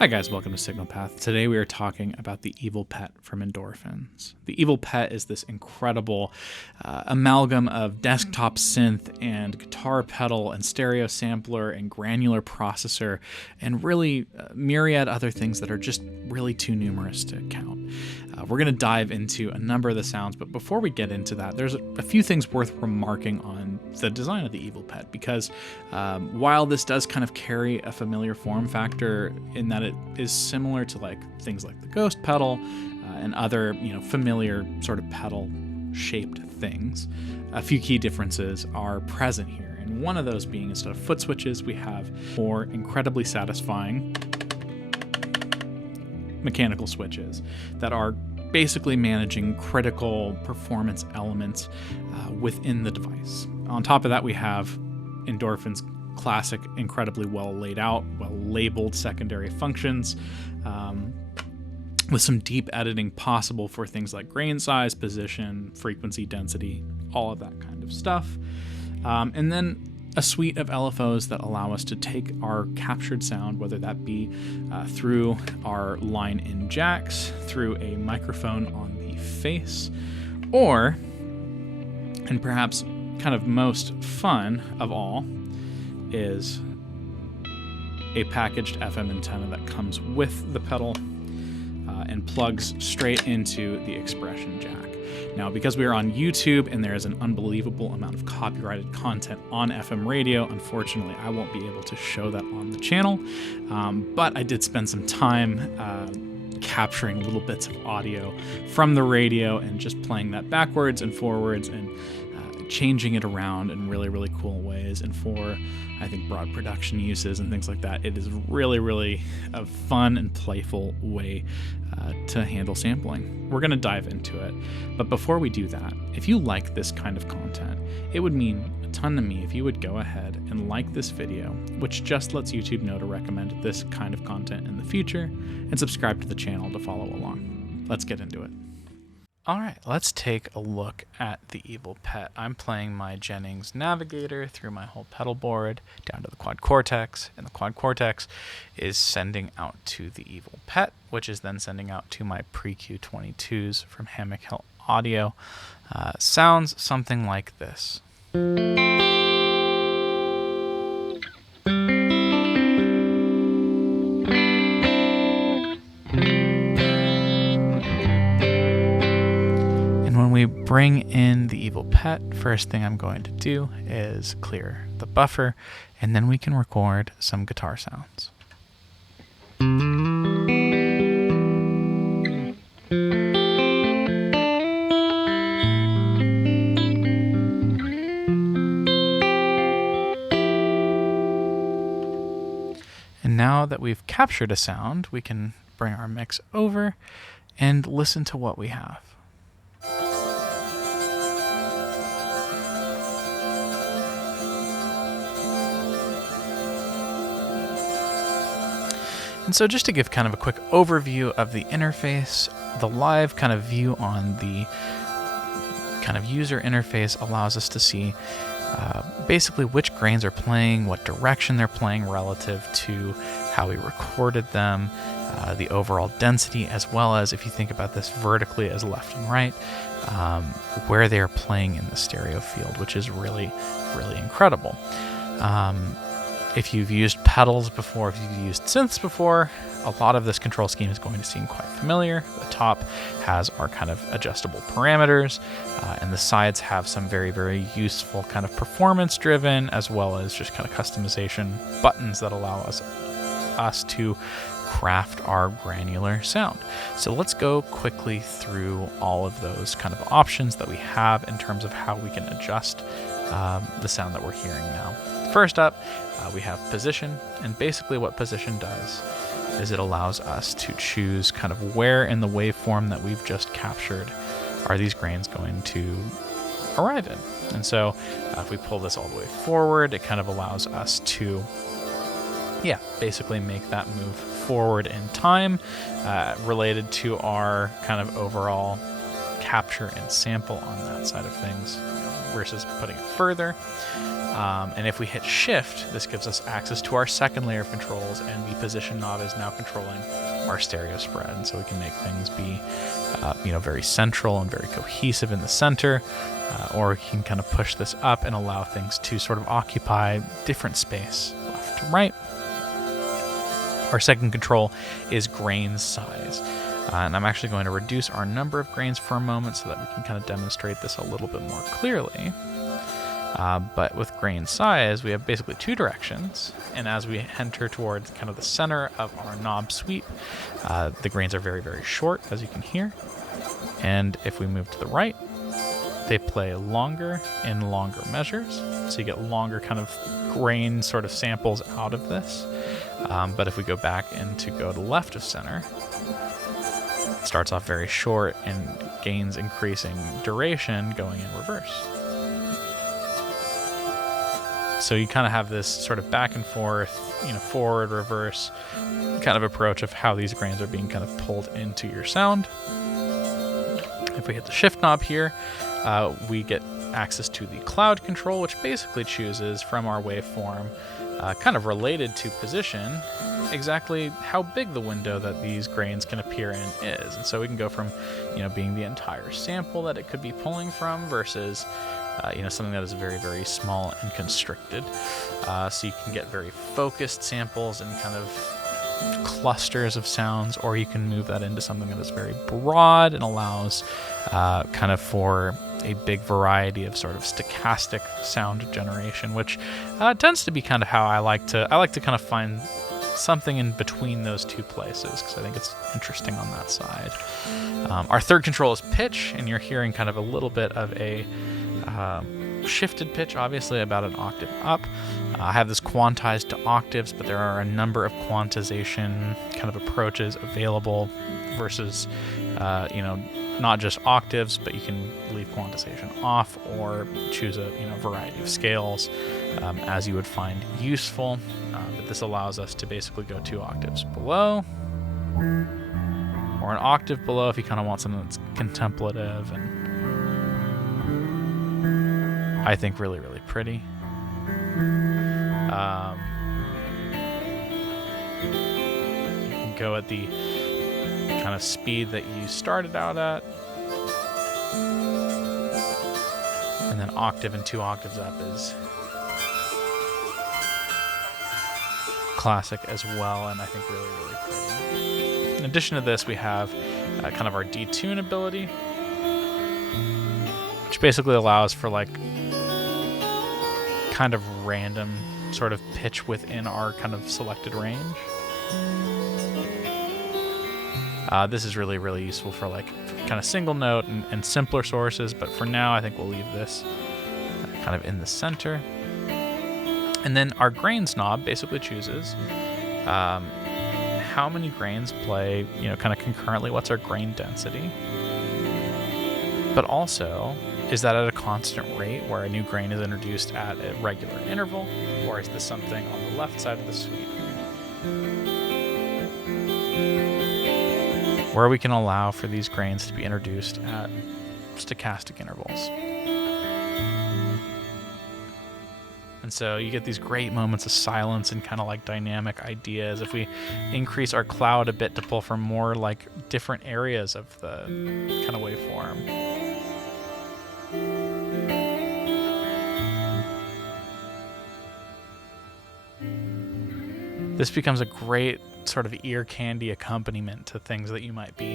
Hi guys, welcome to Signal Path. Today we are talking about the Evil Pet from Endorphins. The Evil Pet is this incredible amalgam of desktop synth and guitar pedal and stereo sampler and granular processor and really myriad other things that are just really too numerous to count. We're going to dive into a number of the sounds, but before we get into that, there's a few things worth remarking on the design of the Evil Pet, because while this does kind of carry a familiar form factor in that it is similar to like things like the Ghost pedal and other familiar sort of pedal shaped things, a few key differences are present here. And one of those being, instead of foot switches, we have four incredibly satisfying mechanical switches that are basically managing critical performance elements within the device. On top of that, we have Endorphin's classic, incredibly well laid out, well labeled secondary functions, with some deep editing possible for things like grain size, position, frequency, density, all of that kind of stuff. And then a suite of LFOs that allow us to take our captured sound, whether that be through our line-in jacks, through a microphone on the face, or, and perhaps kind of most fun of all, is a packaged FM antenna that comes with the pedal and plugs straight into the expression jack. Now, because we are on YouTube and there is an unbelievable amount of copyrighted content on FM radio, unfortunately, I won't be able to show that on the channel, but I did spend some time capturing little bits of audio from the radio and just playing that backwards and forwards and changing it around in really, really cool ways. And for, I think, broad production uses and things like that, it is really, really a fun and playful way to handle sampling. We're going to dive into it. But before we do that, if you like this kind of content, it would mean a ton to me if you would go ahead and like this video, which just lets YouTube know to recommend this kind of content in the future, and subscribe to the channel to follow along. Let's get into it. All right, let's take a look at the Evil Pet. I'm playing my Jennings Navigator through my whole pedal board down to the quad Cortex, and the quad Cortex is sending out to the Evil Pet, which is then sending out to my pre-Q22s from Hammock Audio. Sounds something like this. When we bring in the Evil Pet, first thing I'm going to do is clear the buffer, and then we can record some guitar sounds. And now that we've captured a sound, we can bring our mix over and listen to what we have. And so just to give kind of a quick overview of the interface, the live kind of view on the kind of user interface allows us to see basically which grains are playing, what direction they're playing relative to how we recorded them, the overall density, as well as, if you think about this vertically as left and right, where they're playing in the stereo field, which is really, really incredible. If you've used pedals before, if you've used synths before, a lot of this control scheme is going to seem quite familiar. The top has our kind of adjustable parameters, and the sides have some very, very useful kind of performance-driven, as well as just kind of customization buttons that allow us to craft our granular sound. So let's go quickly through all of those kind of options that we have in terms of how we can adjust the sound that we're hearing now. First up, we have position, and basically what position does is it allows us to choose kind of where in the waveform that we've just captured are these grains going to arrive in. And so if we pull this all the way forward, it kind of allows us to, basically make that move forward in time related to our kind of overall capture and sample on that side of things. versus putting it further. And if we hit shift, this gives us access to our second layer of controls, and the position knob is now controlling our stereo spread. And so we can make things be, very central and very cohesive in the center, or we can kind of push this up and allow things to sort of occupy different space left to right. Our second control is grain size. And I'm actually going to reduce our number of grains for a moment so that we can kind of demonstrate this a little bit more clearly. But with grain size, we have basically two directions. And as we enter towards kind of the center of our knob sweep, the grains are very, very short, as you can hear. And if we move to the right, they play longer in longer measures. So you get longer kind of grain sort of samples out of this. But if we go back and go to left of center, it starts off very short and gains increasing duration going in reverse. So you kind of have this sort of back and forth, forward, reverse kind of approach of how these grains are being kind of pulled into your sound. If we hit the shift knob here, we get access to the cloud control, which basically chooses from our waveform, kind of related to position, exactly how big the window that these grains can appear in is. And so we can go from, being the entire sample that it could be pulling from versus something that is very, very small and constricted. So you can get very focused samples and kind of clusters of sounds, or you can move that into something that is very broad and allows kind of for a big variety of sort of stochastic sound generation, which tends to be kind of how I like to kind of find something in between those two places, because I think it's interesting on that side. Our third control is pitch, and you're hearing kind of a little bit of a shifted pitch, obviously about an octave up. I have this quantized to octaves, but there are a number of quantization kind of approaches available versus, not just octaves, but you can leave quantization off or choose a variety of scales as you would find useful. But this allows us to basically go 2 octaves below, or an octave below if you kind of want something that's contemplative and I think really, really pretty. You can go at the kind of speed that you started out at, and then octave and 2 octaves up is classic as well, and I think really, really pretty. In addition to this, we have kind of our detune ability, which basically allows for like kind of random sort of pitch within our kind of selected range. This is really, really useful for like kind of single note and simpler sources, but for now I think we'll leave this kind of in the center. And then our grains knob basically chooses how many grains play, kind of concurrently, what's our grain density, but also, is that at a constant rate where a new grain is introduced at a regular interval, or is this something on the left side of the sweep where we can allow for these grains to be introduced at stochastic intervals? And so you get these great moments of silence and kind of like dynamic ideas. If we increase our cloud a bit to pull from more like different areas of the kind of waveform. This becomes a great sort of ear candy accompaniment to things that you might be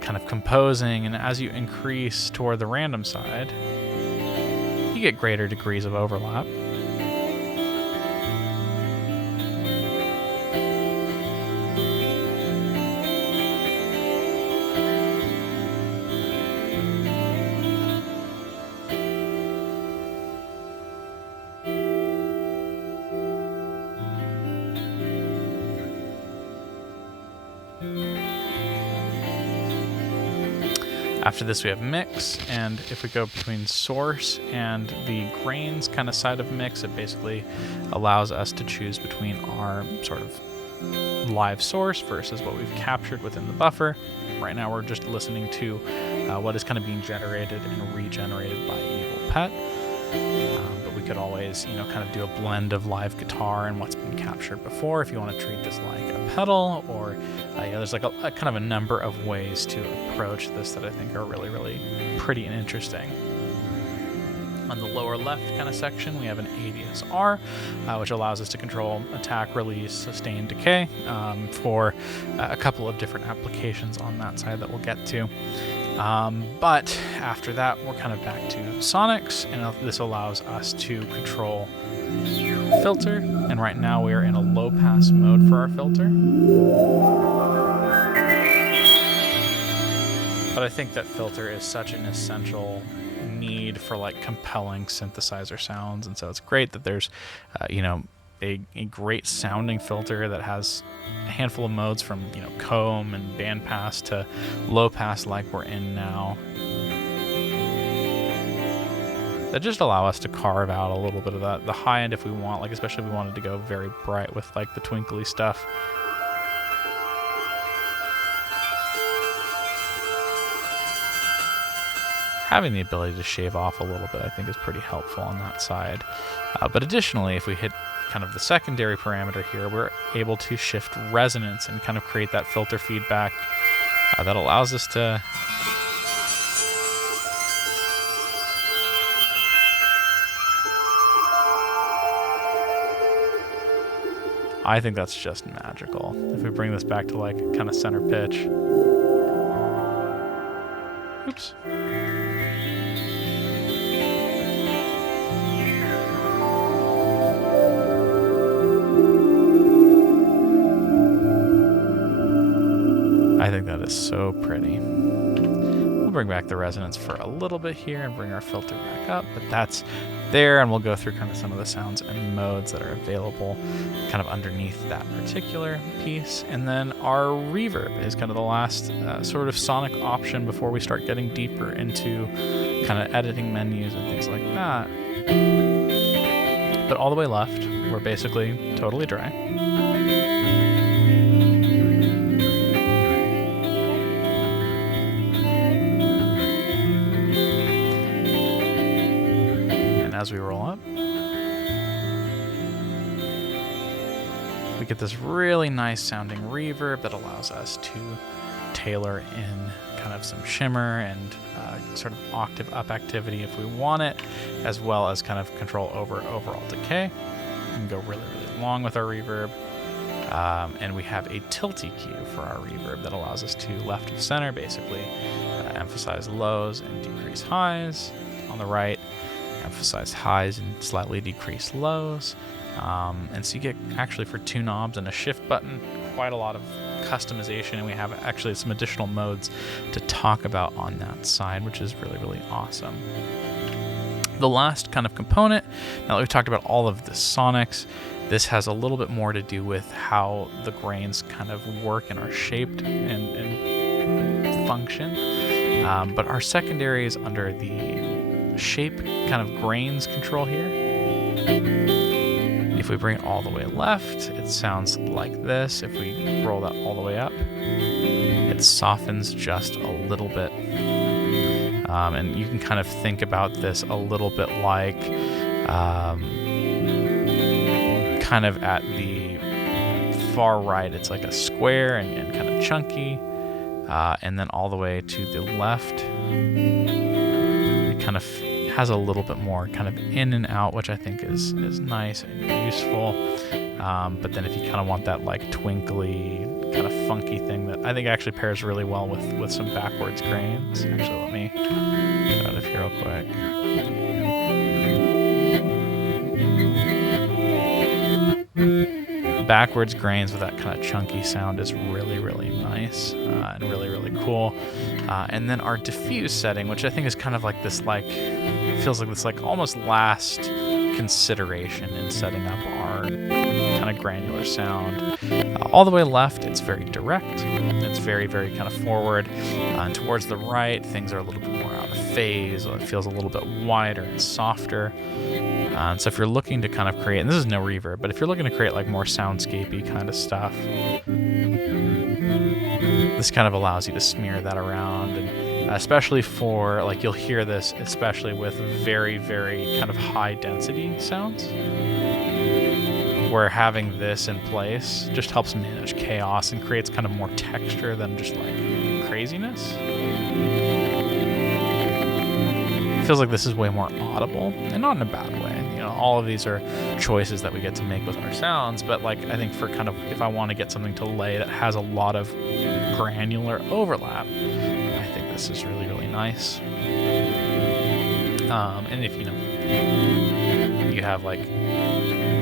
kind of composing. And as you increase toward the random side, you get greater degrees of overlap. After this, we have mix, and if we go between source and the grains kind of side of mix, it basically allows us to choose between our sort of live source versus what we've captured within the buffer. Right now, we're just listening to what is kind of being generated and regenerated by Evil Pet. But we could always, you know, kind of do a blend of live guitar and what's been captured before if you want to treat this like a pedal, or you know, there's like a kind of a number of ways to approach this that I think are really, really pretty and interesting. On the lower left kind of section, we have an ADSR, which allows us to control attack, release, sustain, decay for a couple of different applications on that side that we'll get to. But after that, we're kind of back to sonics, and this allows us to control filter. And right now we are in a low pass mode for our filter. But I think that filter is such an essential need for like compelling synthesizer sounds, and so it's great that there's you know, a great sounding filter that has a handful of modes from, you know, comb and bandpass to low pass like we're in now, that just allow us to carve out a little bit of that, the high end if we want, like especially if we wanted to go very bright with like the twinkly stuff. Having the ability to shave off a little bit, I think, is pretty helpful on that side. But additionally, if we hit kind of the secondary parameter here, we're able to shift resonance and kind of create that filter feedback that allows us to I think that's just magical. If we bring this back to like kind of center pitch. Oops. I think that is so pretty. We'll bring back the resonance for a little bit here and bring our filter back up, but that's there, and we'll go through kind of some of the sounds and modes that are available kind of underneath that particular piece. And then our reverb is kind of the last sort of sonic option before we start getting deeper into kind of editing menus and things like that. But all the way left, we're basically totally dry. As we roll up, we get this really nice sounding reverb that allows us to tailor in kind of some shimmer and sort of octave up activity if we want it, as well as kind of control over overall decay. We can go really, really long with our reverb. And we have a tilt EQ for our reverb that allows us to left of center basically emphasize lows and decrease highs. On the right, emphasize highs and slightly decrease lows. And so you get actually for two knobs and a shift button, quite a lot of customization, and we have actually some additional modes to talk about on that side, which is really, really awesome. The last kind of component, now that we've talked about all of the sonics, this has a little bit more to do with how the grains kind of work and are shaped and function. But our secondary is under the shape kind of grains control here. If we bring it all the way left, it sounds like this. If we roll that all the way up, it softens just a little bit. And you can kind of think about this a little bit like kind of at the far right, it's like a square and kind of chunky. And then all the way to the left, it kind of has a little bit more kind of in and out, which I think is nice and useful. But then if you kind of want that like twinkly kind of funky thing that I think actually pairs really well with some backwards grains. Actually, let me get out of here real quick. Backwards grains with that kind of chunky sound is really, really nice and really, really cool. And then our diffuse setting, which I think is kind of like this, like, it feels like this, like, almost last consideration in setting up our kind of granular sound. All the way left, it's very direct. It's very, very kind of forward. And towards the right, things are a little bit more out of phase. It feels a little bit wider and softer. So if you're looking to kind of create, and this is no reverb, but if you're looking to create like more soundscapey kind of stuff, this kind of allows you to smear that around and especially for, like, you'll hear this especially with very, very kind of high density sounds, where having this in place just helps manage chaos and creates kind of more texture than just like craziness. It feels like this is way more audible, and not in a bad way. You know, all of these are choices that we get to make with our sounds, but like, I think for kind of, if I want to get something to lay that has a lot of granular overlap, I think this is really, really nice. And if, you know, you have like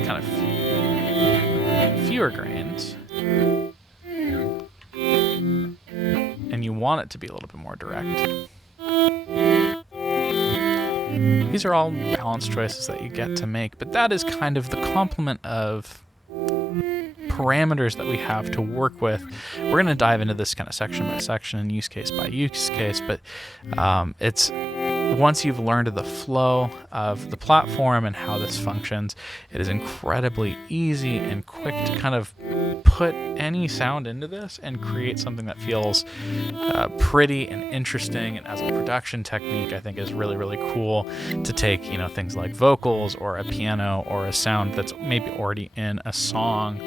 kind of fewer grains and you want it to be a little bit more direct, these are all balanced choices that you get to make, but that is kind of the complement of parameters that we have to work with. We're going to dive into this kind of section by section and use case by use case, but it's, once you've learned the flow of the platform and how this functions, it is incredibly easy and quick to kind of put any sound into this and create something that feels pretty and interesting. And as a production technique, I think is really, really cool to take, you know, things like vocals or a piano or a sound that's maybe already in a song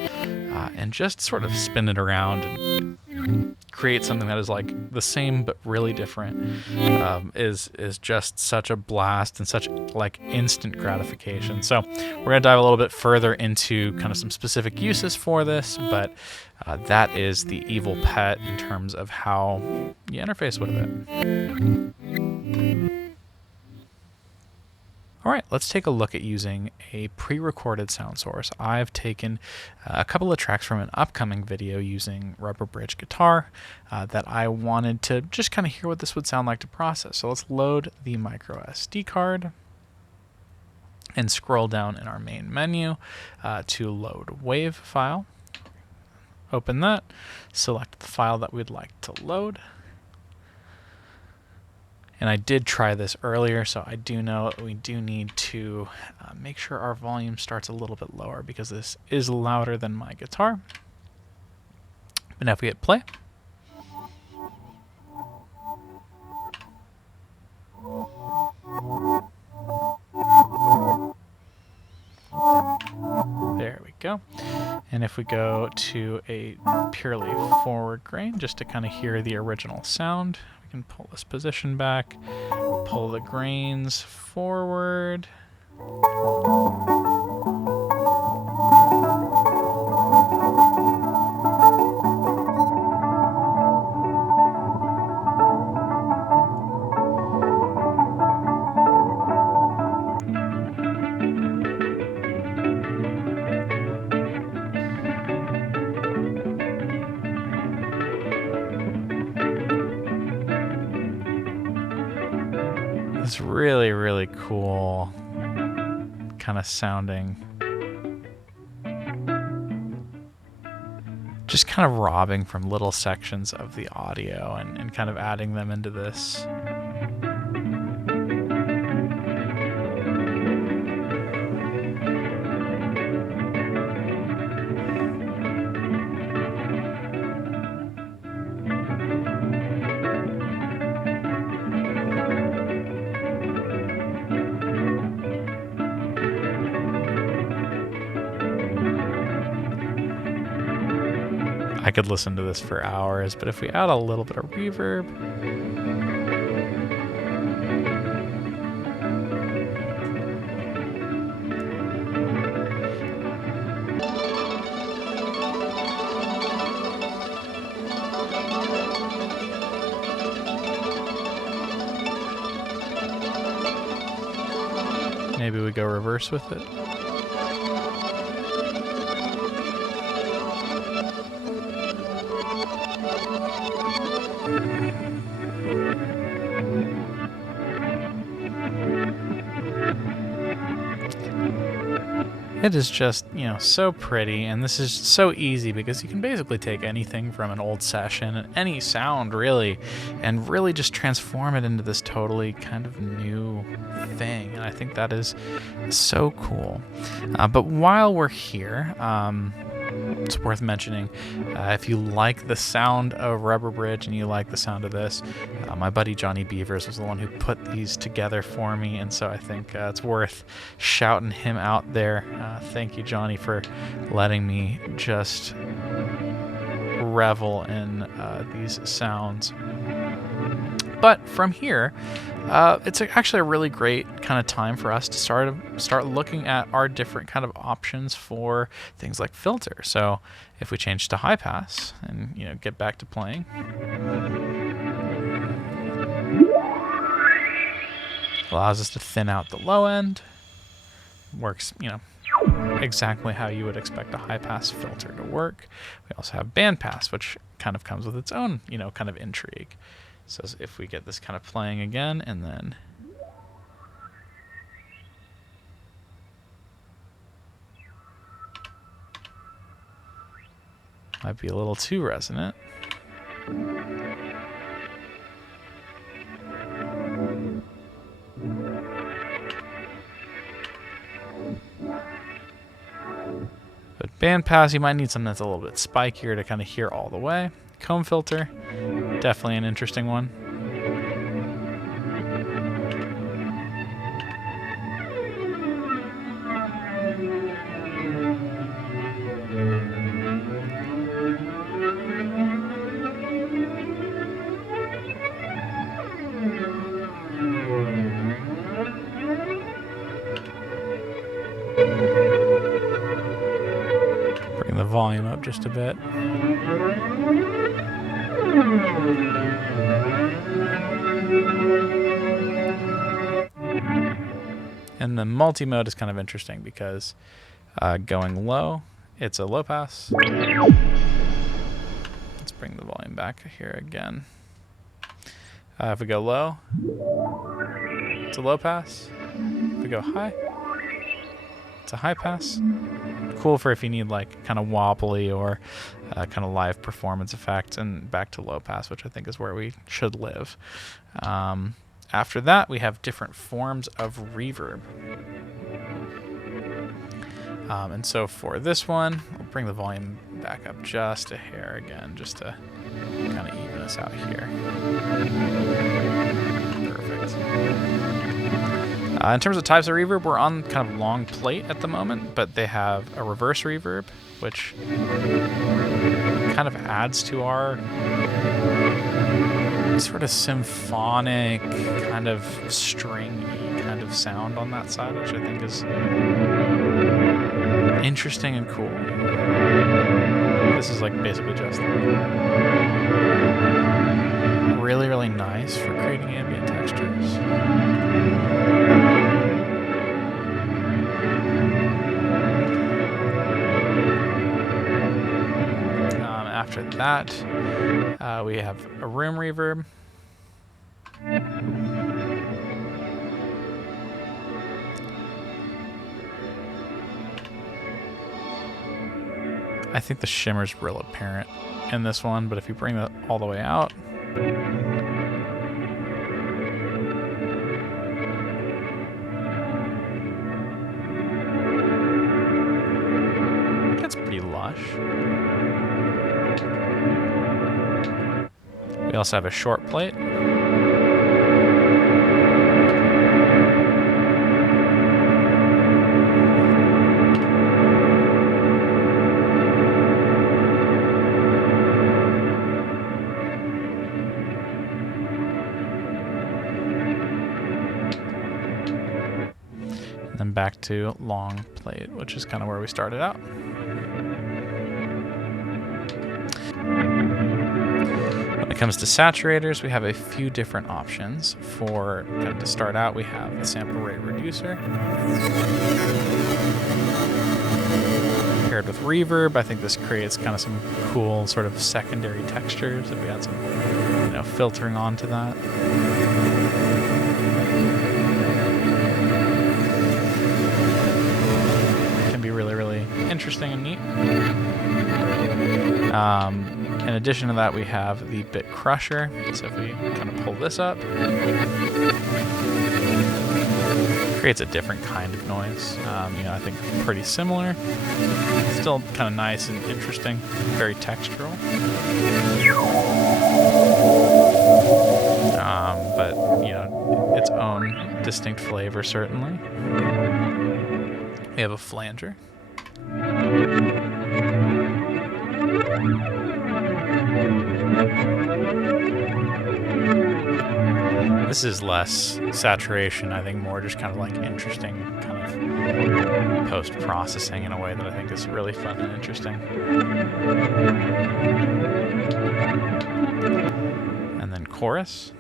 and just sort of spin it around and create something that is like the same but really different. Is just such a blast and such like instant gratification. So we're gonna dive a little bit further into kind of some specific uses for this, but that is the Evil Pet in terms of how you interface with it. All right, let's take a look at using a pre-recorded sound source. I've taken a couple of tracks from an upcoming video using Rubber Bridge guitar that I wanted to just kind of hear what this would sound like to process. So let's load the micro SD card and scroll down in our main menu to load WAV file. Open that, select the file that we'd like to load. And I did try this earlier, so I do know that we do need to make sure our volume starts a little bit lower because this is louder than my guitar. But now if we hit play, there we go. And if we go to a purely forward grain, just to kind of hear the original sound, we can pull this position back, pull the grains forward. It's really, really cool kind of sounding. Just kind of robbing from little sections of the audio and kind of adding them into this. I could listen to this for hours, but if we add a little bit of reverb, maybe we go reverse with it. It is just, you know, so pretty, and this is so easy because you can basically take anything from an old session, any sound really, and really just transform it into this totally kind of new thing, and I think that is so cool. But while we're here, It's worth mentioning, if you like the sound of Rubber Bridge and you like the sound of this, my buddy Johnny Beavers was the one who put these together for me, and so I think it's worth shouting him out there. Thank you, Johnny, for letting me just revel in these sounds. But from here, it's actually a really great kind of time for us to start looking at our different kind of options for things like filter. So if we change to high pass and get back to playing, allows us to thin out the low end. Works, exactly how you would expect a high pass filter to work. We also have band pass, which kind of comes with its own, kind of intrigue. So if we get this kind of playing again, and then might be a little too resonant. But band pass, you might need something that's a little bit spikier to kind of hear all the way. Comb filter, definitely an interesting one. Bring the volume up just a bit. And the multi-mode is kind of interesting because going low, it's a low pass. Let's bring the volume back here again. If we go low, it's a low pass. If we go high, it's a high pass. Cool for if you need like kind of wobbly or kind of live performance effects, and back to low pass, which I think is where we should live. After that, we have different forms of reverb. And so for this one, I'll bring the volume back up just a hair again, just to kind of even us out here. Perfect. In terms of types of reverb, we're on kind of long plate at the moment, but they have a reverse reverb, which kind of adds to our sort of symphonic, kind of stringy kind of sound on that side, which I think is interesting and cool. This is like basically just really, really nice for creating ambient textures. After that, we have a room reverb. I think the shimmer's real apparent in this one, but if you bring that all the way out, it gets pretty lush. We also have a short plate. And then back to long plate, which is kind of where we started out. When it comes to saturators, we have a few different options. For to start out, we have the sample rate reducer. Paired with reverb, I think this creates kind of some cool sort of secondary textures if we add some, filtering onto that. Can be really, really interesting and neat. In addition to that, we have the bit crusher. So if we kind of pull this up, creates a different kind of noise. You know, I think pretty similar. Still kind of nice and interesting, very textural. But you know, its own distinct flavor certainly. We have a flanger. This is less saturation, I think more just kind of like interesting kind of post-processing in a way that I think is really fun and interesting. And then chorus.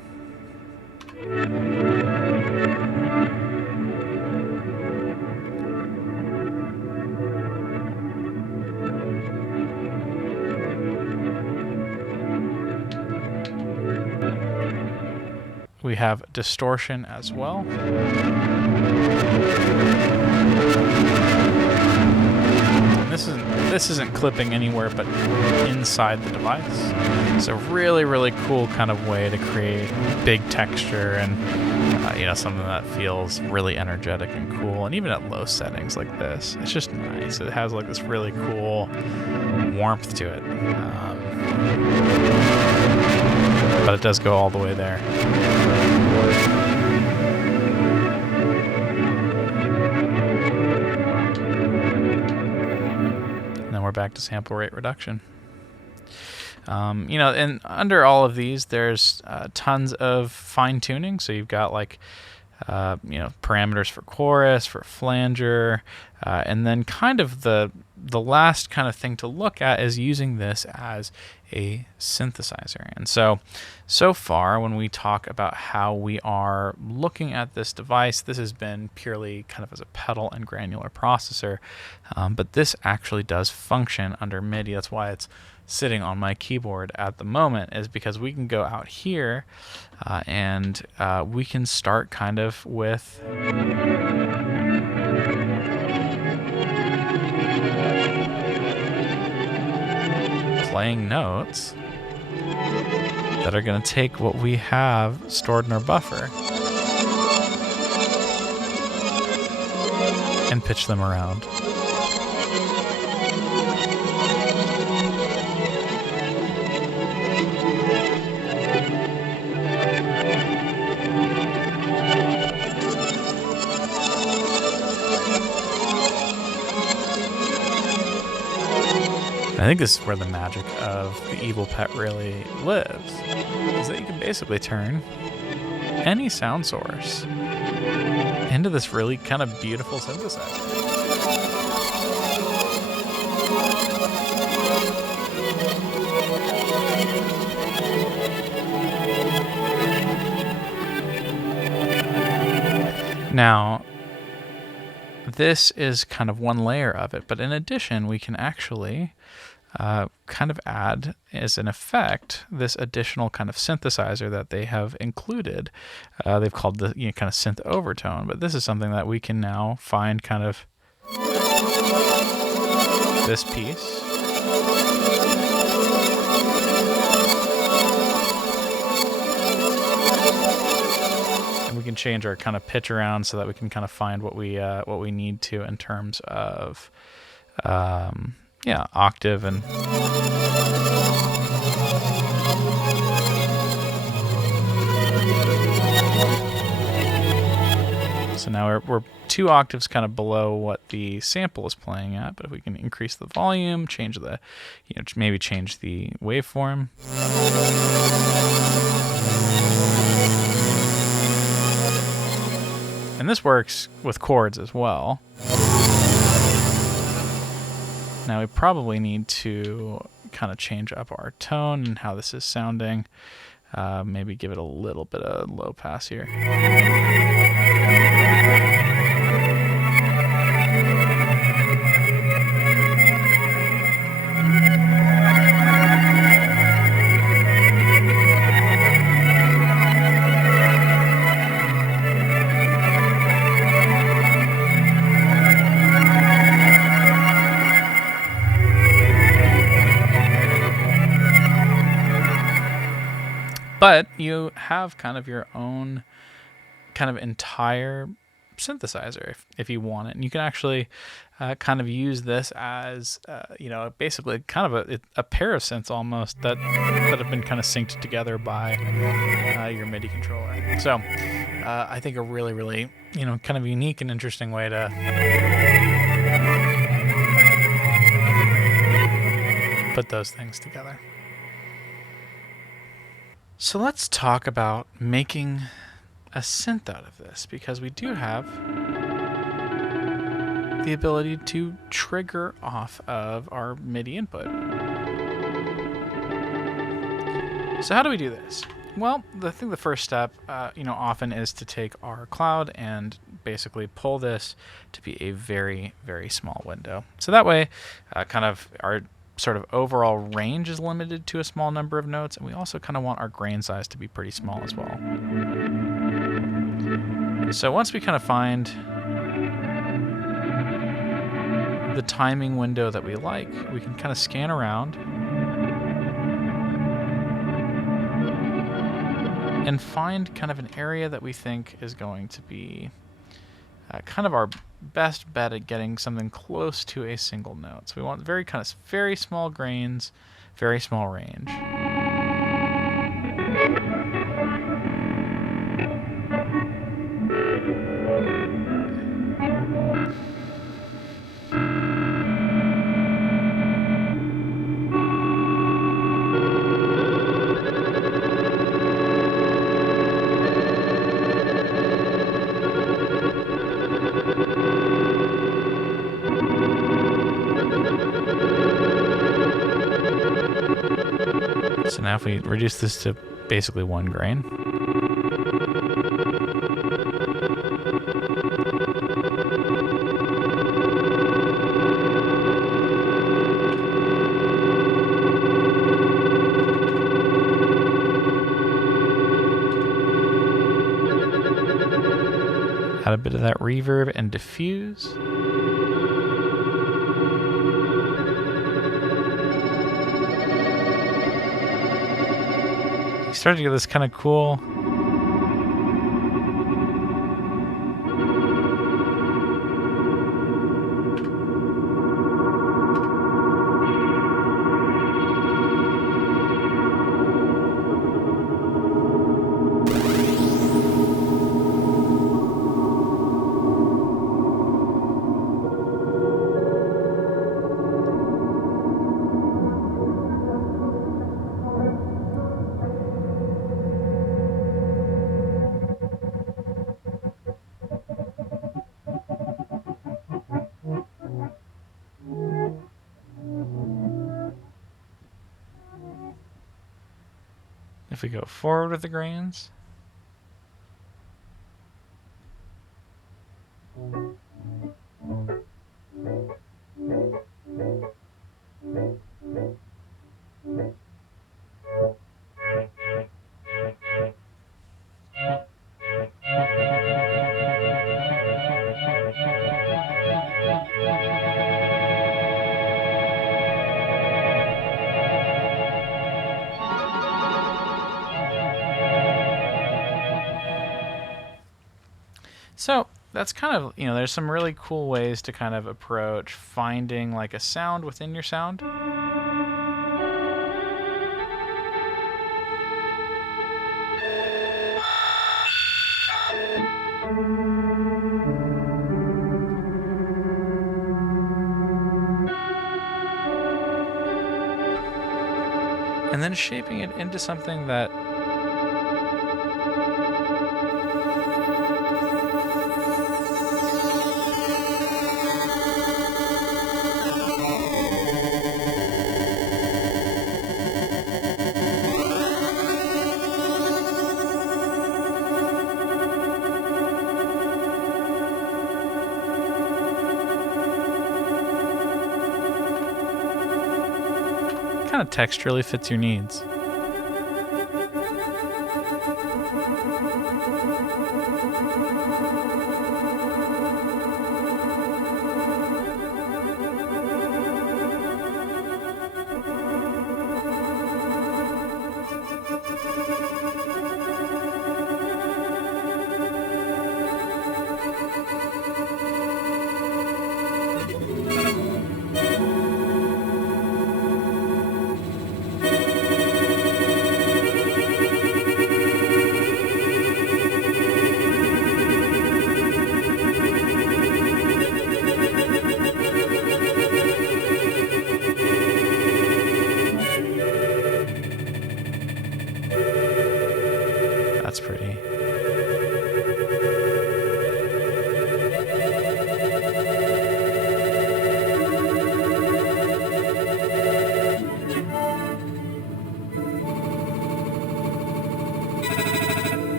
We have distortion as well. This isn't clipping anywhere but inside the device. So really, really cool kind of way to create big texture and you know, something that feels really energetic and cool. And even at low settings like this, it's just nice. It has like this really cool warmth to it. But it does go all the way there. And then we're back to sample rate reduction. You know, and under all of these, there's tons of fine tuning. So you've got like, you know, parameters for chorus, for flanger, and then kind of the last kind of thing to look at is using this as a synthesizer. And so far when we talk about how we are looking at this device, this has been purely kind of as a pedal and granular processor, but this actually does function under MIDI. That's why it's sitting on my keyboard at the moment, is because we can go out here and we can start kind of with playing notes that are going to take what we have stored in our buffer and pitch them around. I think this is where the magic of the Evil Pet really lives, is that you can basically turn any sound source into this really kind of beautiful synthesizer. Now, this is kind of one layer of it, but in addition, we can actually kind of add as an effect this additional kind of synthesizer that they have included. They've called the kind of synth overtone, but this is something that we can now find kind of this piece. And we can change our kind of pitch around so that we can kind of find what we need to in terms of yeah, octave and so now we're 2 octaves kind of below what the sample is playing at, but if we can increase the volume, change the, you know, maybe change the waveform. And this works with chords as well. Now we probably need to kind of change up our tone and how this is sounding. Maybe give it a little bit of low pass here. But you have kind of your own kind of entire synthesizer if you want it. And you can actually kind of use this as, basically kind of a pair of synths almost that have been kind of synced together by your MIDI controller. So I think a really, really, kind of unique and interesting way to put those things together. So let's talk about making a synth out of this, because we do have the ability to trigger off of our MIDI input. So how do we do this? Well, I think the first step, often is to take our cloud and basically pull this to be a very, very small window. So that way, kind of our sort of overall range is limited to a small number of notes, and we also kind of want our grain size to be pretty small as well. So once we kind of find the timing window that we like, we can kind of scan around and find kind of an area that we think is going to be kind of our best bet at getting something close to a single note. So we want very small grains, very small range. So now if we reduce this to basically one grain, add a bit of that reverb and diffuse. You start to get this kind of cool if we go forward with the grains. So that's kind of, there's some really cool ways to kind of approach finding like a sound within your sound. And then shaping it into something that kind of texturally fits your needs.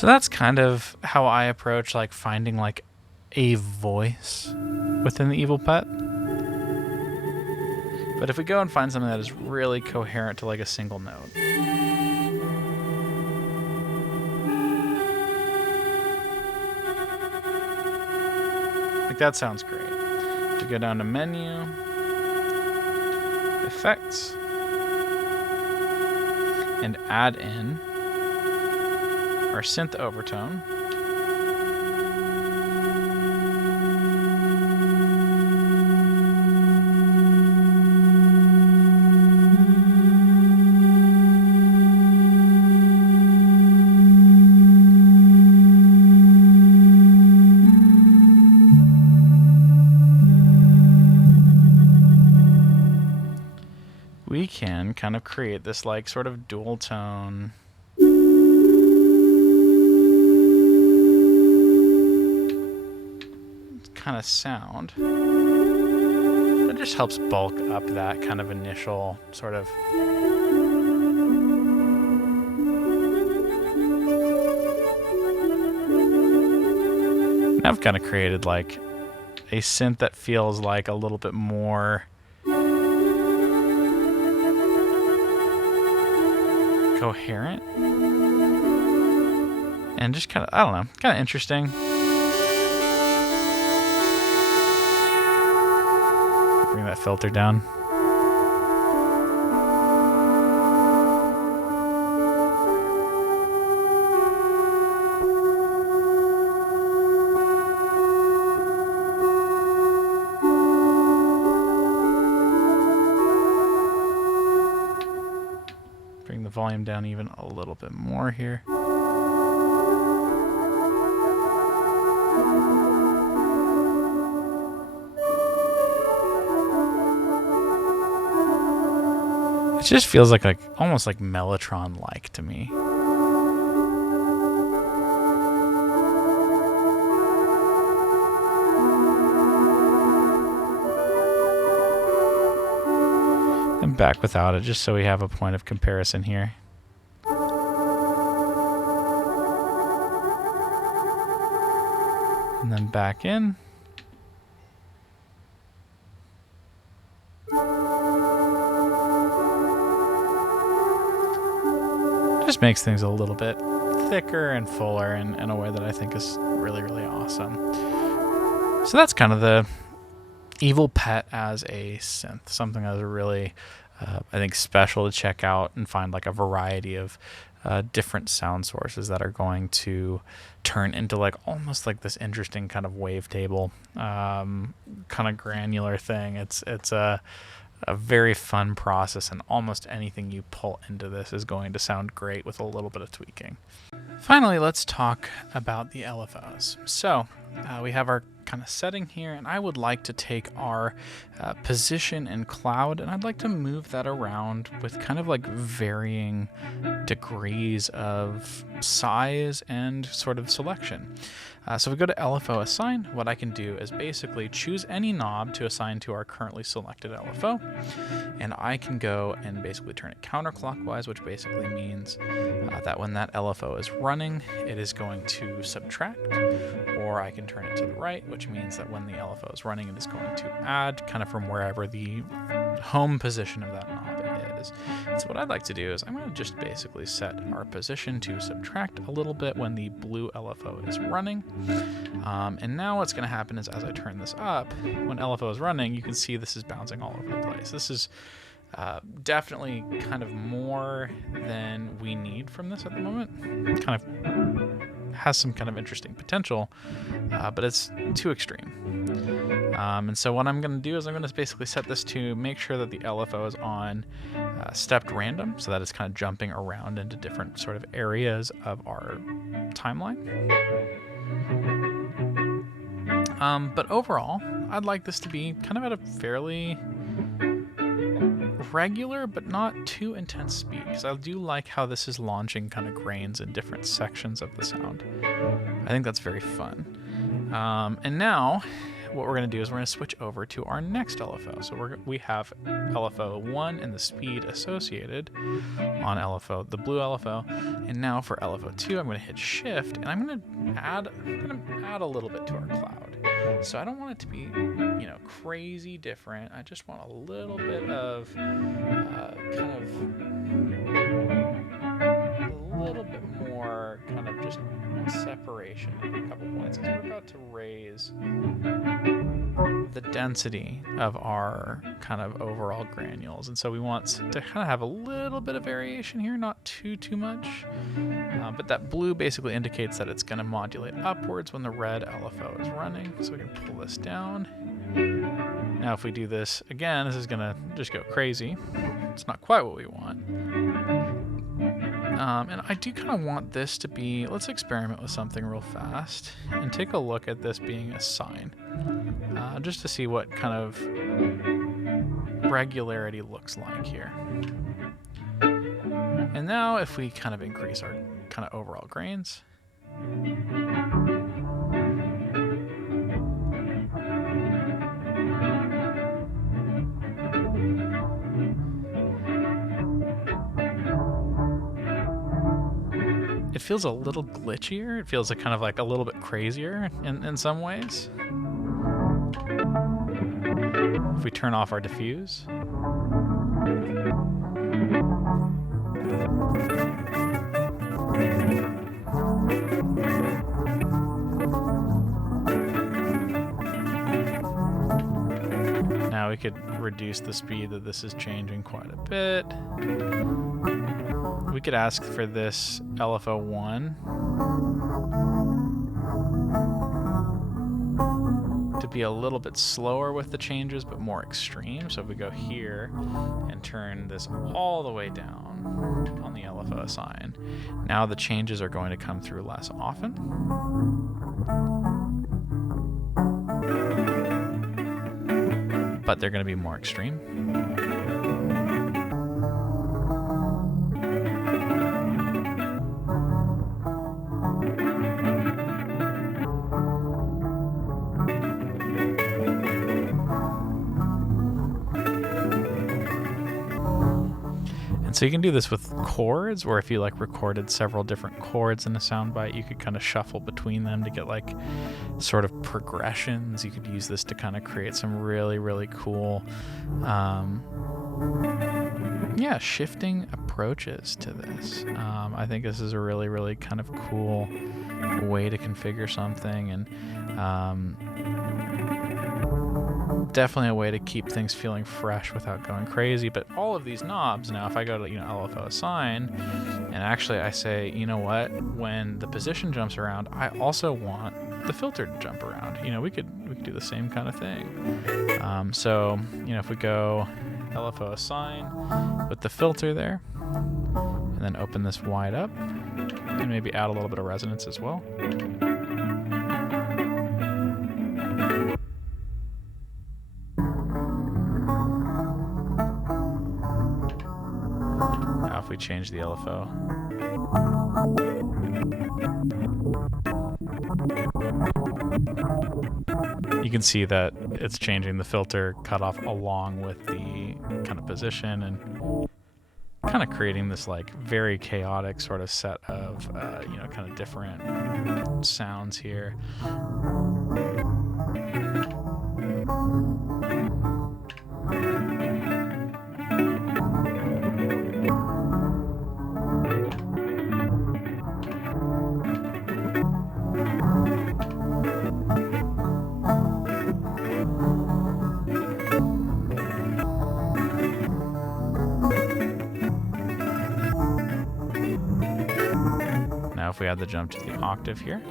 So that's kind of how I approach like finding like a voice within the Evil Pet. But if we go and find something that is really coherent to like a single note. Like that sounds great. To go down to menu, effects, and add in our Synth Overtone. We can kind of create this like sort of dual tone kind of sound. It just helps bulk up that kind of initial sort of now I've kind of created like a synth that feels like a little bit more coherent and just kind of, I don't know, kind of interesting. Bring that filter down. Bring the volume down even a little bit more here. It just feels like almost like Mellotron-like to me. And back without it, just so we have a point of comparison here. And then back in. Just makes things a little bit thicker and fuller in a way that I think is really, really awesome. So that's kind of the Evil Pet as a synth, something that is really, I think, special to check out and find like a variety of different sound sources that are going to turn into like almost like this interesting kind of wavetable kind of granular thing. It's a very fun process, and almost anything you pull into this is going to sound great with a little bit of tweaking. Finally, let's talk about the LFOs. So we have our kind of setting here, and I would like to take our position in cloud, and I'd like to move that around with kind of like varying degrees of size and sort of selection. So if we go to LFO assign, what I can do is basically choose any knob to assign to our currently selected LFO, and I can go and basically turn it counterclockwise, which basically means that when that LFO is running, it is going to subtract, or I can turn it to the right, which means that when the LFO is running, it is going to add kind of from wherever the home position of that knob is. So what I'd like to do is I'm going to just basically set our position to subtract a little bit when the blue LFO is running. And now what's going to happen is as I turn this up, when LFO is running, you can see this is bouncing all over the place. This is definitely kind of more than we need from this at the moment. Kind of has some kind of interesting potential, but it's too extreme. And so what I'm going to do is I'm going to basically set this to make sure that the LFO is on stepped random, so that it's kind of jumping around into different sort of areas of our timeline. But overall, I'd like this to be kind of at a fairly regular but not too intense speed, because I do like how this is launching kind of grains in different sections of the sound. I think that's very fun. And now what we're going to do is we're going to switch over to our next LFO. So we have LFO 1 and the speed associated on LFO, the blue LFO. And now for LFO 2, I'm going to hit Shift, and I'm going to add a little bit to our cloud. So I don't want it to be, you know, crazy different. I just want a little bit of a little bit more kind of just separation at a couple points, because we're about to raise the density of our kind of overall granules, and so we want to kind of have a little bit of variation here, not too much, but that blue basically indicates that it's going to modulate upwards when the red LFO is running. So we can pull this down. Now if we do this again, this is going to just go crazy. It's not quite what we want. And I do kind of want this to be, let's experiment with something real fast and take a look at this being a sine, just to see what kind of regularity looks like here. And now if we kind of increase our kind of overall grains, it feels a little glitchier. It feels like kind of like a little bit crazier in some ways. If we turn off our diffuse, now we could reduce the speed that this is changing quite a bit. We could ask for this LFO 1 to be a little bit slower with the changes, but more extreme. So if we go here and turn this all the way down on the LFO assign, now the changes are going to come through less often. But they're going to be more extreme. So you can do this with chords, or if you like recorded several different chords in a soundbite, you could kind of shuffle between them to get like sort of progressions. You could use this to kind of create some really cool, shifting approaches to this. I think this is a really kind of cool way to configure something, and definitely a way to keep things feeling fresh without going crazy. But all of these knobs now, if I go to LFO assign, and actually I say, you know what, when the position jumps around, I also want the filter to jump around. We could do the same kind of thing. So if we go LFO assign with the filter there, and then open this wide up, and maybe add a little bit of resonance as well. Now if we change the LFO, you can see that it's changing the filter cutoff along with the kind of position, and kind of creating this like very chaotic sort of set of kind of different sounds here. Now if we add the jump to the octave here.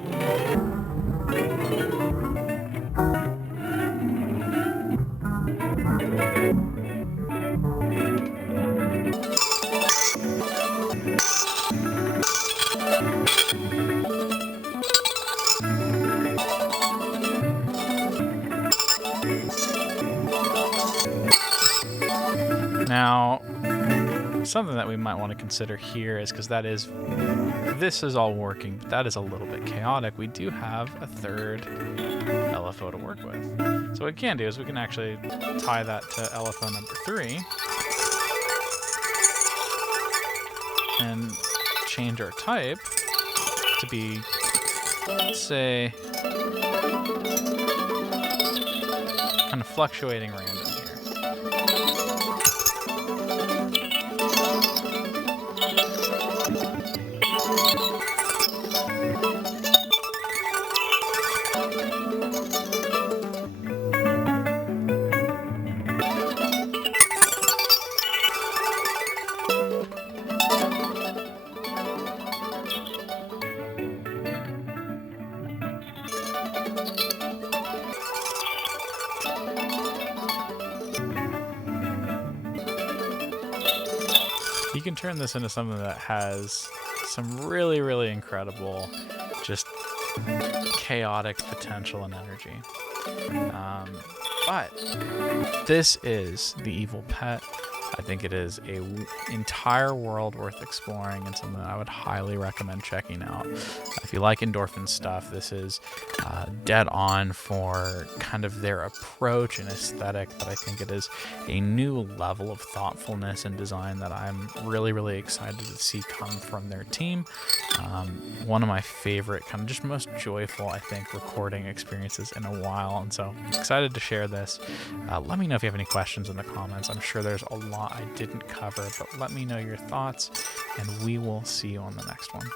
Now, something that we might want to consider here is, because that is this is all working, but that is a little bit chaotic. We do have a third LFO to work with. So what we can do is we can actually tie that to LFO number 3 and change our type to be, let's say, kind of fluctuating random here. You can turn this into something that has some really, really incredible, just chaotic potential and energy. But this is the Evil Pet. I think it is an entire world worth exploring and something that I would highly recommend checking out. If you like Endorphin stuff, this is dead on for kind of their approach and aesthetic, but I think it is a new level of thoughtfulness and design that I'm really, really excited to see come from their team. One of my favorite, kind of just most joyful, I think, recording experiences in a while, and so I'm excited to share this. Let me know if you have any questions in the comments. I'm sure there's a lot I didn't cover, but let me know your thoughts, and we will see you on the next one.